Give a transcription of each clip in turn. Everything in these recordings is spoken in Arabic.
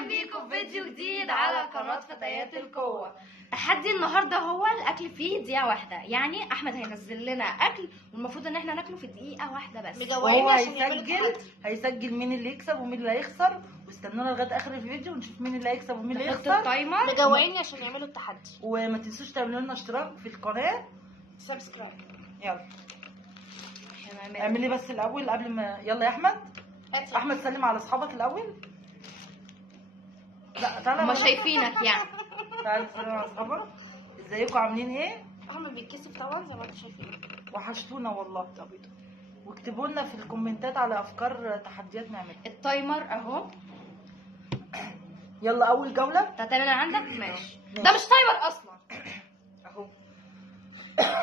اهلا بيكم في فيديو جديد على قناه فتيات القوه. تحدي النهارده هو الاكل فيه دقيقه واحده، يعني احمد هينزل لنا اكل والمفروض ان احنا ناكله في دقيقه واحده بس. وهو هيسجل مين اللي يكسب ومين اللي هيخسر، واستنونا لغايه اخر الفيديو ونشوف مين اللي هيكسب ومين اللي هيخسر. التايمر مجوعيني عشان يعملوا التحدي. وما تنسوش تعملوا لنا اشتراك في القناه، سبسكرايب. يلا اعملي بس الاول قبل ما يلا يا احمد. احمد سلم على اصحابك الاول. لا تعالى هما شايفينك يعني. تعالى سلم على اصحابك. ازيكم عاملين ايه؟ احمد بيتكسف طبعا زي ما انتم شايفين. وحشتونا والله. واكتبوا لنا في الكومنتات على افكار تحديات نعملها. التايمر اهو. يلا اول جوله. انت هتعمل عندك ماشي. ده مش تايمر اصلا اهو.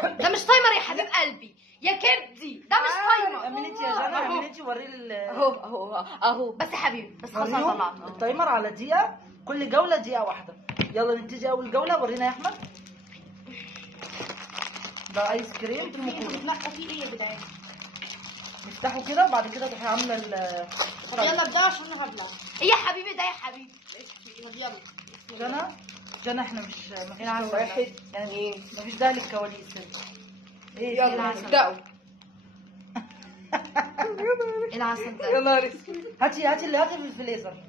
ده مش تايمر يا حبيب قلبي يا كبدي، ده مش تايمر. اعملي انت يا جنى، اعملي انت وري اهو بس يا حبيبي بس خلاص انا طلعت التايمر على دقيقه، كل جوله دقيقه واحده. يلا نبتدي اول جوله. ورينا يا احمد. ده ايس كريم بتنقوا فيه ايه يا جدعان؟ نفتحه كده وبعد كده تروحي عامله طب يلا ابدا عشان انا هبلع. ايه يا حبيبي ده يا حبيبي؟ طب يلا جنى احنا مش مفيش واحد يعني ايه، مفيش داعي للكواليس. ايه يلا ابدأوا. ايه العسل ده؟ يا نهار اسود. هاتي اللي في الفريزر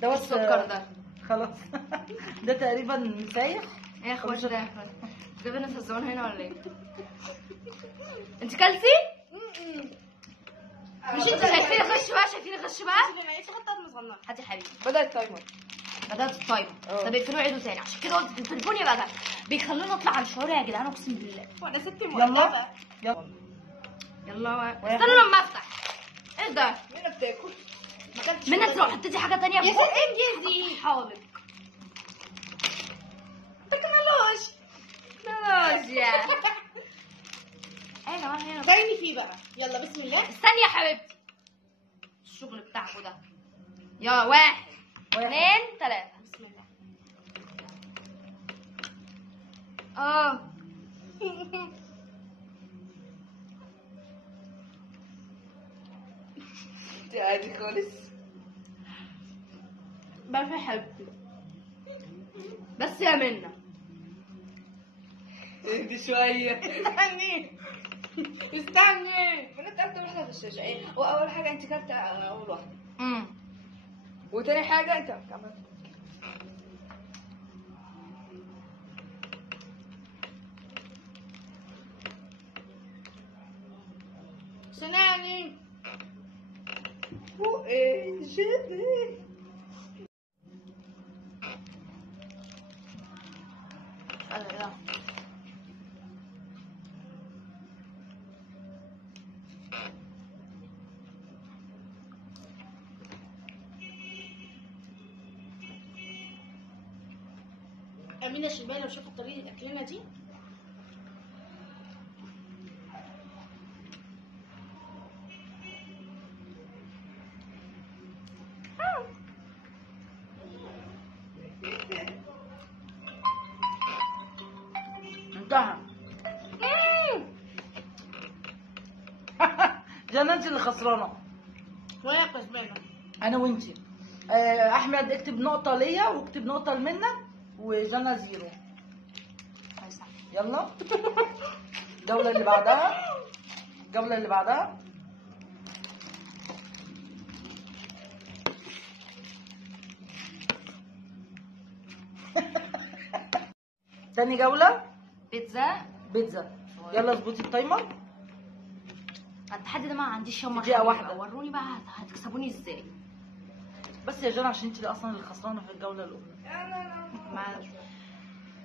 ده. بس السكر ده خلاص. ده تقريبا سايح. ايه يا اخواتي ده يا اخواتي؟ جايبيننا في الزون هنا ولا ايه؟ انت كلتي؟ مش انت شايفين غش بقى؟ شايفين غش بقى؟ هاتي يا حبيبي. بدأ التايمر. بدأت التايمر. طب اقفلوا عيدوا تاني عشان كده قلت التليفون يبقى جنبي. بيخلونا نطلع على الشوارع يا جدعان اقسم بالله. وانا ستي يلا يلا استنوا لما افتح. ايه ده؟ مين بتاكل؟ منى لو حطيتي حاجه تانية يا ست انجزي. حاضر. تكنولوجيا. ايه يا جماعه هنا بايني فيه بقى. يلا بسم الله. استني يا حبيبتي. الشغل بتاعكوا ده. يلا 1 2 3. بسم الله. دي عادي خالص. بس يا حبيبتي بس يا منى اهدي شويه. استني. انا اكتر واحده في الشاشه. ايه واول حاجه انت كلت اول واحده. وتاني حاجه انت عملت سناني وايه جدي. أمينة شلباية لو شافت طريقة أكلنا دي انتهى. جنى انت اللي خسرانه وهي كسبانة. انا وانتي. احمد اكتب نقطه ليا واكتب نقطه لمنى وجنى 0. يلا الجوله اللي بعدها. تاني جوله بيتزا. يلا اظبطي التايمر. التحدي ده ما عنديش يوم دقيقة واحدة. وروني بقى هتكسبوني ازاي. بس يا جنى عشان انت اصلا اللي خسرانه في الجوله الاولى. معلش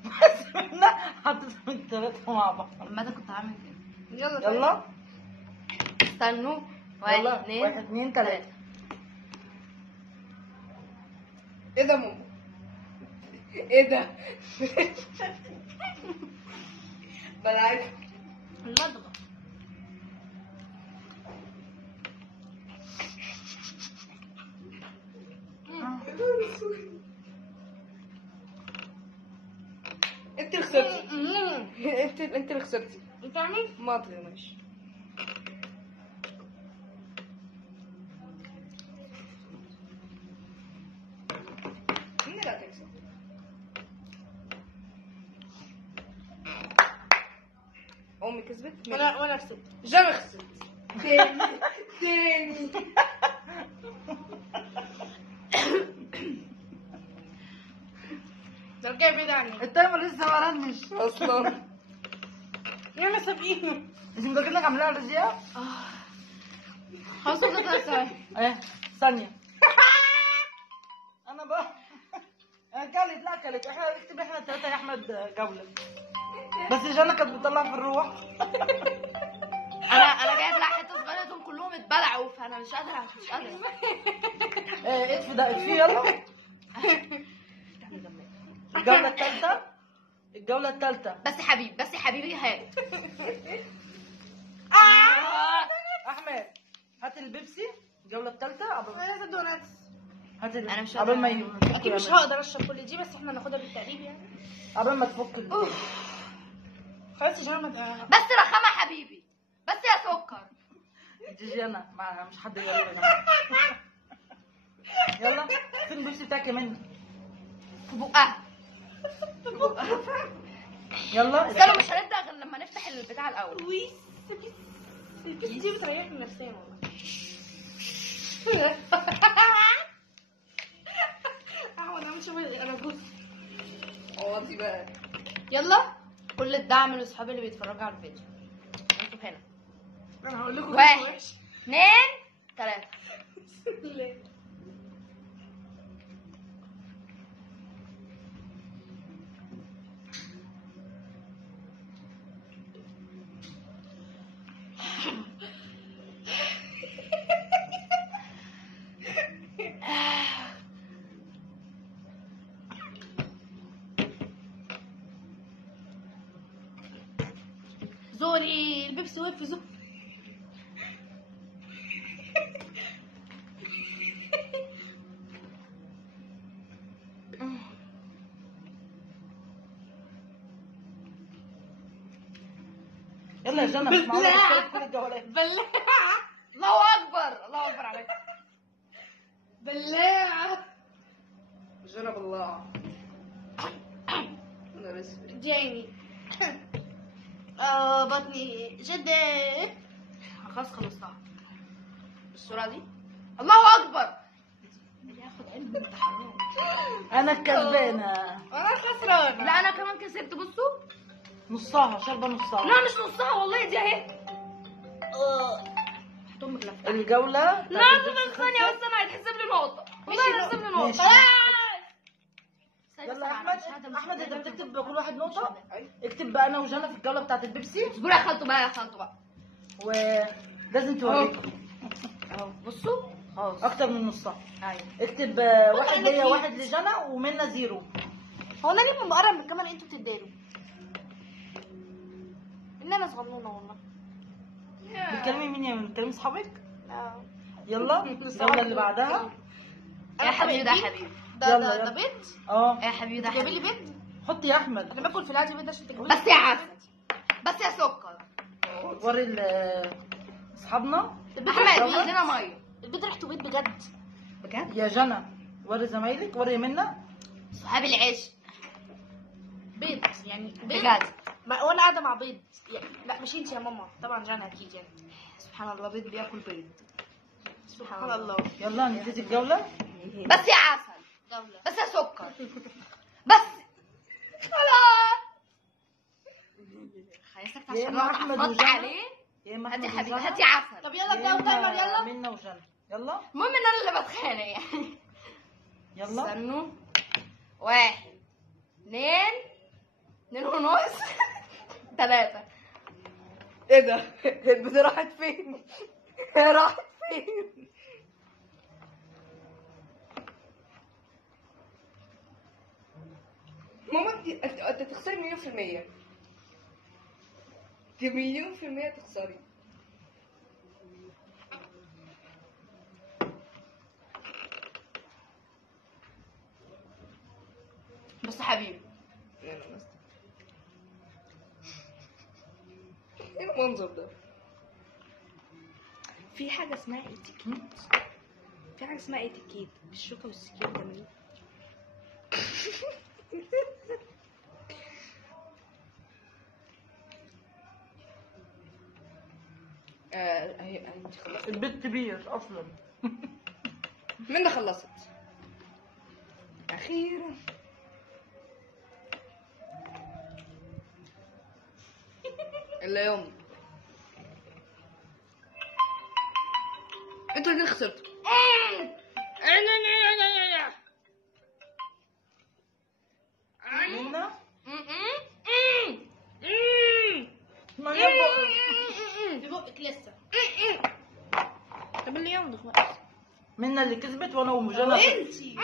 بس لا حطيتهم الثلاثه مع بعض. ماذا كنت عامل كده؟ يلا استنوا. 1 2 3. ايه ده ماما؟ ايه ده؟ بلعك المضغة. انت اللي خسرتي. انت اللي خسرتي. انت عامل ماضي ماشي. هتكسب. امي كسبت وانا كسبت. جانا خسرت تاني ده رجع بعيد عني. التايمر لسه ما رنش اصلا. انا سابقين. انت متاكد انك عاملاها رجيه؟ خلاص فضلت 3 ثواني. ايه ثانيه. انا بقى كلت لا كلت احنا نكتب احنا الثلاثه يا احمد جوله. بس جانا كانت بتطلع في الروح. انا جايب لها حته صغيره دول كلهم اتبلعوا فانا مش قادره. ايه اطفي ده اطفي يلا. الجوله الثالثه. بس يا حبيبي هات. احمد هات البيبسي الجوله الثالثه انا لازم دوناتس. هات أنا مش قبل ما اكيد مش هقدر اشرب كل دي بس احنا ناخدها بالتقريب يعني. قبل ما تفك خلاص يا جماعه بس رخامه يا حبيبي. بس يا سكر. دي جانا مش حد يلا يا جماعه. يلا فين البيبسي بتاعك يا منى؟ في بقها. يلا استنوا مش هنبدا غير لما نفتح البتاع الاول. الكيس دي بتريحني نفسيا والله. انا مش انا بص. اقعدي بقى. يلا كل الدعم لاصحابي اللي بيتفرجوا على الفيديو. انتوا هنا. انا هقول لكم 1 2 3. زوري البيبسي وقف في زوري. يلا يا جنى مش معقول كل الجولات. بلاعة الله اكبر عليك. بلاعة جانا بالله. انا رسمي. جاني. بطني جدا. خلاص خلصتها. بالسرعه دي. الله اكبر. ياخد علم الامتحانات. انا الكسبانه. انا خسرانة. لا انا كمان كسبت. بصوا نصها شاربه نصها. لا مش نصها والله دي اهي. امك لفه. الجوله لازم الثانيه بس انا هيتحسب لي نقطه. والله هيتحسب لي ماشي. نقطه. يلا يا احمد انت بتكتب كل واحد نقطه. اكتب بقى انا وجنى في الجوله بتاعت البيبسي اصبروا يا خالته بقى. ولازم توريكم اهو بصوا. خلاص اكتر من نصها. ايوه اكتب واحد ليا واحد لجنى ومنى 0. هو انا ليه مقرب من الكاميرا انتوا بتداروا؟ ان انا صغنونه والله. بتكلمي مين يا منى؟ بتكلمي اصحابك؟ اه يلا الجوله اللي بعدها. يا حبيبي ده حبيبي. ده بيض. يا حبيبي ده جايبين حبيبي. لي بيض. حطي يا احمد. انا باكل في العادي بيض عشان تجيبوا بس يا عسل. بس يا سكر. وري اصحابنا. احمد عندنا ميه. البيض ريحته بيض بجد. بجد يا جنى وري زمايلك وري منى. صحاب العيش. بيض يعني بيض. بجد وانا قاعده مع بيض يعني. لا مش انت يا ماما طبعا جانا اكيد يعني. سبحان الله بيض بياكل بيض. سبحان الله. يلا نبتدي الجوله. بس يا عسل. جوله. بس يا سكر. بس خلاص. خليك يا اما احمد افرضت وجنى عليه. يا اما هاتي احمد حبيبي وجنى. هاتي عسل. طب يلا يا ابداوا التايمر إما يلا. منى وجنى. يلا المهم ان انا اللي بتخانق يعني. يلا استنوا 1 2 ونص 3. ايه ده؟ البيضة راحت فين؟ هي راحت فين؟ ماما انت تخسري مليون في المية. دي مليون في المية تخسري. بس يا حبيبي ايه المنظر ده؟ في حاجة اسمها اتيكيت. بالشوكة والسكين تعمليه. خلصت. البيت كبير اصلا. منى خلصت اخيرا. الا يوم انتوا اللي خسرتوا. منى ما يبقى في بقك لسه. طب اللي يوم ده منى اللي كسبت وانا ومجنى. انتي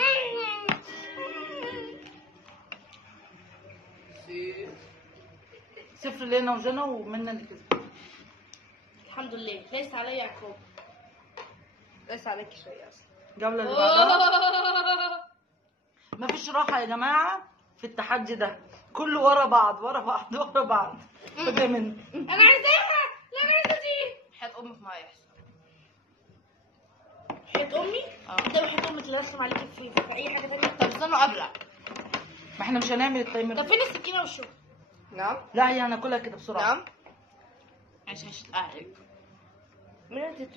صفر لينا وجنى ومنى اللي كسبت. الحمد لله ليس عليا عقاب. لسه عليك شويه اصلا. الجولة اللي بعدها مفيش راحة يا جماعة في التحدي ده، كله ورا بعض ورا بعض ورا بعض. طب يا منى انا عايزاها. لا انا عايزه دي. حياة امك ما يحصل. حياة امي. انت وحياة امك اللي رسم عليك في اي حاجه تانية. طب استنوا قبلها. ما احنا مش هنعمل التايمر. طب فين السكينه والشوك؟ نعم لا هي هناكلها كده بسرعة. نعم. عشان اهلك. من انت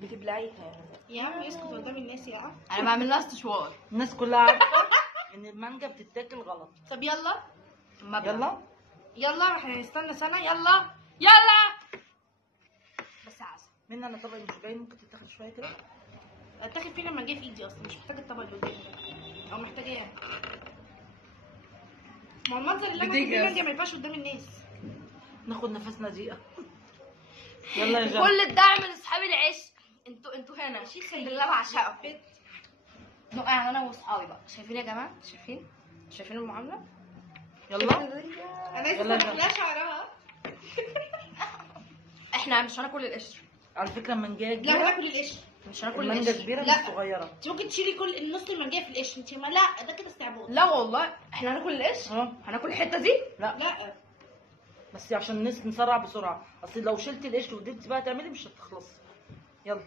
بتبلعيها؟ يا عم اسكت قدام الناس يا عم. انا بعمل لها استشوار. الناس كلها عارفة ان المانجا بتتاكل غلط. طب يلا يلا يلا احنا هنستنى سنه. يلا يلا. بس عسل. منى انا طبعا مش باين، ممكن تتاخد شوية كده. اتاخد فين لما جه في ايدي اصلا؟ مش محتاجه الطبق اللي قدامي ده. او محتاجه ايه؟ ما هو المنظر اللي انا بديك فيه بس. المانجا ما ينفعش قدام الناس. ناخد نفسنا دقيقة. يلا يا جنى. كل الدعم لاصحاب العشق. انتوا هنا اقسم بالله بعشقكم. نقع انا واصحابي بقى. شايفين يا جماعه؟ شايفين المعامله؟ يلا انا يلا يا لسه جنى. فاكره شعرها. احنا مش هناكل القشر. على فكرة المانجاية لا كبيرة. هناكل القشر. مش هناكل المانجا القشر. كبيرة لا. مش صغيرة. انت ممكن تشيلي كل النص المانجا في القشر. انت ما لا ده كده استعباط. لا والله احنا هناكل القشر. اه هناكل الحته دي. لا لا بس عشان نسرع بسرعة، اصل لو شلت القشر وفضلتي بقى تعملي مش هتخلص. يلا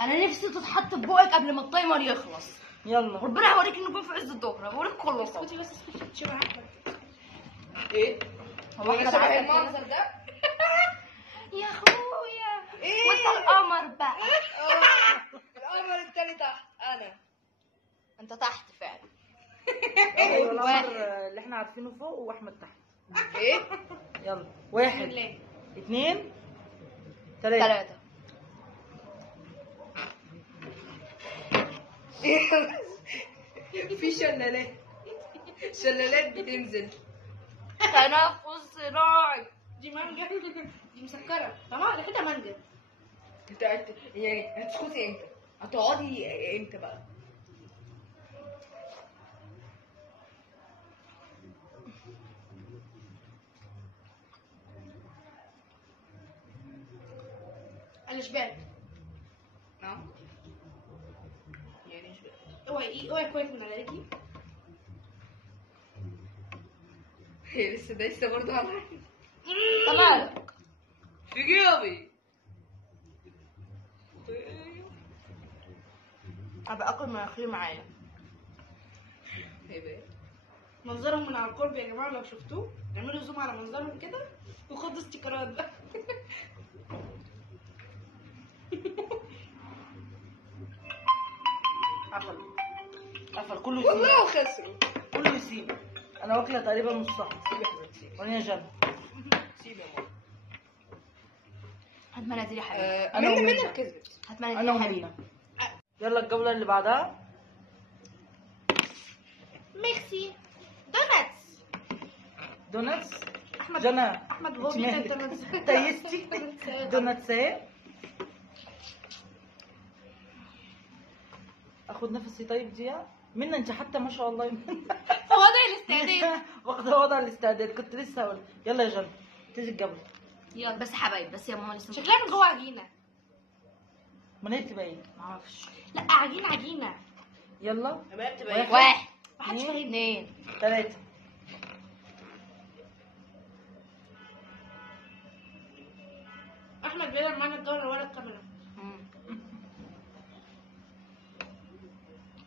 انا نفسي تتحط في بقك قبل ما التايمر يخلص. يلا. ربنا هوريك انه في عز الظهر. هوريك كله. اسكتي بس اسكتي. شبه احمد. ايه؟ هو احنا شبه عارفين المنظر ده؟ يا اخويا ايه؟ وانت القمر بقى. القمر التاني تحت انا. انت تحت فعلا. ايوه القمر واحد. اللي احنا عارفينه فوق واحمد تحت. ايه؟ يلا بسم 1 الله. 2 3. 3. في شلالات بتنزل. تنفس صناعي. دي مانجا. دي مسكره. تمام ده كده مانجا. انت يعني هتسكتي امتى؟ هتقعدي امتى بقى؟ انا شبعت. نعم. يعني مش بقى. اوعي كويس من عليكي. هي لسه برضه على تمام. في جيبي. ابقى اكل مناخير معايا. ايه منظرهم من على القرب يا جماعه لو شفتوه اعملوا زوم على منظرهم كده وخدوا استيكرات بقى. قفل كله يسيب. والله خسروا. كله يسيب. انا واكله تقريبا نصها. سيب يا حبيبتي سيب. وانا يا جنى. سيب يا ماما. هات مناديل يا حبيبي. أنا منى ومنى. كسبت. هات مناديل انا يا حبيبي. ومنى. يلا الجوله اللي بعدها. ميكسي دوناتس. دوناتس. احمد جنى احمد وهو انت بياكل مالك؟ دوناتس. تيستي دوناتس اهي. اخد نفسي طيب دقيقه. منى انت حتى ما شاء الله. في وضع الاستعداد. واخده وضع الاستعداد. كنت لسه هقول يلا يا جنى تيجي الجبل. يلا بس يا حبايب بس يا ماما لسه شكلها من جوه عجينه. ما هي تبين. معرفش. لا عجينه. يلا تبقى 1 محدش فاهمني. 2 3. احمد بيلعب معانا الدور ورا الكاميرا.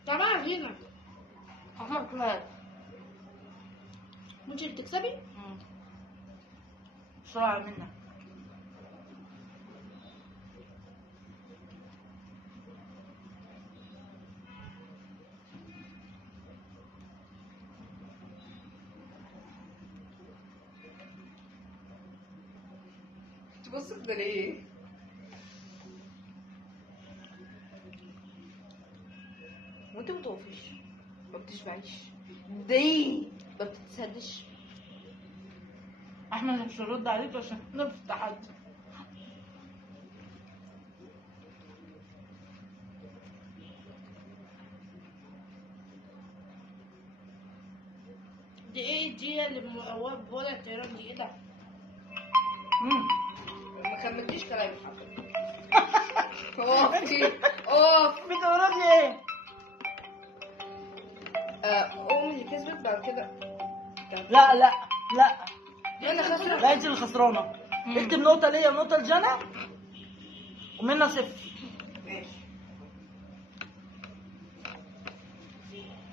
طبعا عجينه. احمد كمان. وانت اللي بتكسبي. بسرعه منى. تبص كده ليه؟ وانت متوقفش، ما بتشبعيش، دي ما بتتسدش. احمد مش هرد عليك عشان احنا في التحدي. دي ايه دي اللي بوضع الطيران دي؟ ايه ده؟ ما كملتيش كلامي حضرتك. اوف اوف. بتقولي ايه؟ امي اللي كسبت بعد كده. لا لا لا انا خسرت. لا، انت اللي خسرانه. اكتب نقطه ليا ونقطه لجنى ومنى صفر. ماشي.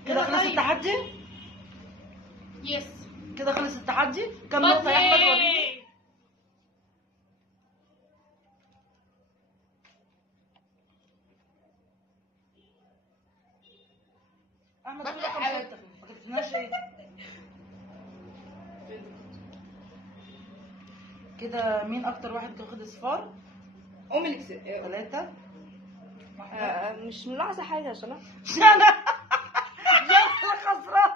كده خلص التحدي. يس. كده خلص التحدي. كم نقطه يا احمد؟ وريني. احمد كده كم نقطه؟ ما كتبناش ايه؟ كده مين اكتر واحد واخد اصفار؟ امي اللي كسبت. 3. مش ملاحظه حاجه عشان جنى جنى خسرانه.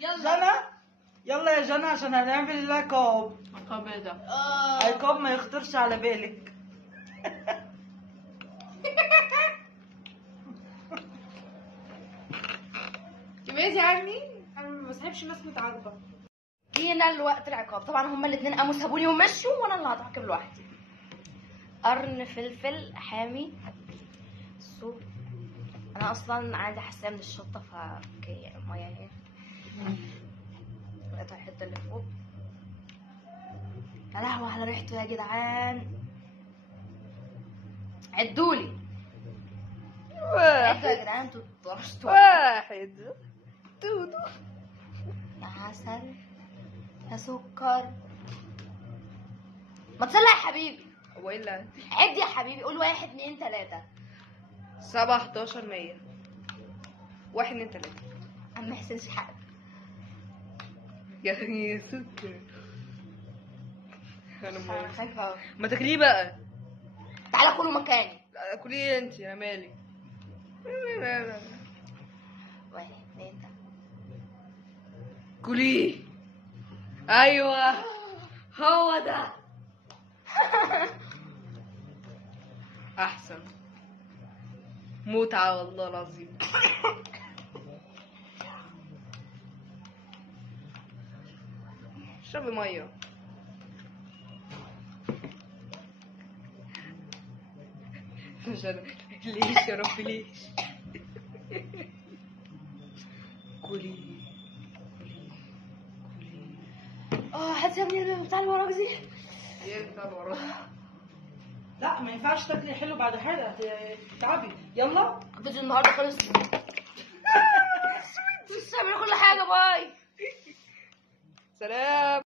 يلا. جنى يلا يا جنى عشان هنعمل عقاب. عقاب ايه ده؟ عقاب ما يخطرش على بالك. كميتي عني. انا ما بسحبش ناس متعاقبه. جينا لوقت العقاب. طبعا هما الاثنين قاموا سابوني ومشوا وانا اللي هتعاقب لوحدي. قرن فلفل حامي سوق. انا اصلا عندي حساسيه من الشطه اوكي الميه اهي. لقيت الحته اللي فوق. يا لهوي على ريحته يا جدعان. عدولي. عدوا يا جدعان. انتوا طرشتوا. واحد. دودو. يا عسل يا سكر. ما تصلي يا حبيبي. والا عد يا حبيبي. قول 1 2 3. 7 11 100. 1 2 3. عم حسين شحات. يا سكر. انا خايفه. ما تاكليه بقى. تعالى كلوا مكاني. لا، كليه انت، انا مالي. 1 2 3. كليه. ايوه هو ده. احسن متعه والله العظيم. اشربي ميه. ليش يا رب ليش؟ كلي. حد يا ابني بتاع اللي وراك دي. ينفع وراها. لا ما ينفعش تاكلي حلو بعد حاجه تعبي. يلا فيديو النهارده خلص. مش هعمل كل حاجه. باي. سلام.